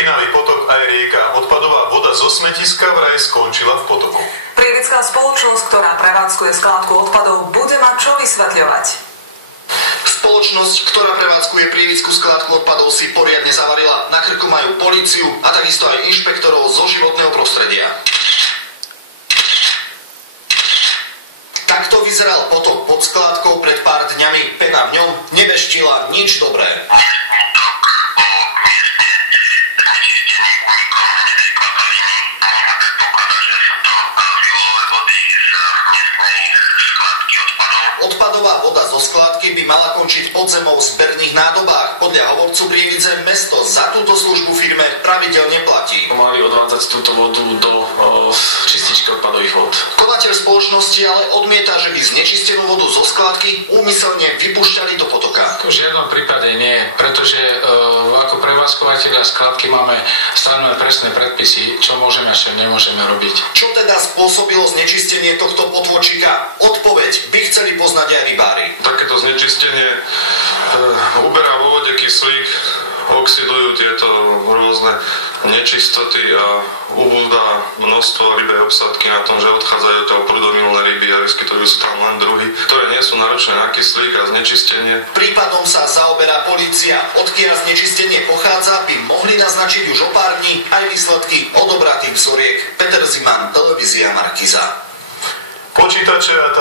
Špinavý potok aj rieka. Odpadová voda zo smetiska vraj skončila v potoku. Prievická spoločnosť, ktorá prevádzkuje skládku odpadov, bude mať čo vysvetľovať. Spoločnosť, ktorá prevádzkuje prievickú skládku odpadov, si poriadne zavarila. Na krku majú políciu a takisto aj inšpektorov zo životného prostredia. Takto vyzeral potok pod skládkou pred pár dňami. Pena v ňom neveštila nič dobré. Odpadová voda zo skládky by mala končiť pod zemou v zberných nádobách. Podľa hovorcu Prievidze mesto za túto službu firme pravidelne platí. Mali odvádzať túto vodu do čističky odpadových vod. Konateľ spoločnosti ale odmieta, že by znečistenú vodu zo skládky úmyselne vypúšťali do potoka. V žiadnom prípade nie, pretože ako prevádzkovateľia skládky máme stanovené presné predpisy, čo môžeme a čo nemôžeme robiť. Čo teda spôsobilo znečistenie tohto potôčika? Odpoveď by chceli poznať aj rybári. Takéto znečistenie uberá vo vode kyslík, oxidujú tieto rôzne nečistoty a ubúda množstvo rybej obsádky na tom, že odchádzajú toho prúdomilné ryby a vyskytujú sa tam len druhy, ktoré nie sú náročné na kyslík a znečistenie. Prípadom sa zaoberá polícia. Odkiaľ znečistenie pochádza, by mohli naznačiť už o pár dní aj výsledky odobratých vzoriek. Peter Ziman, televízia Markíza. Počítače a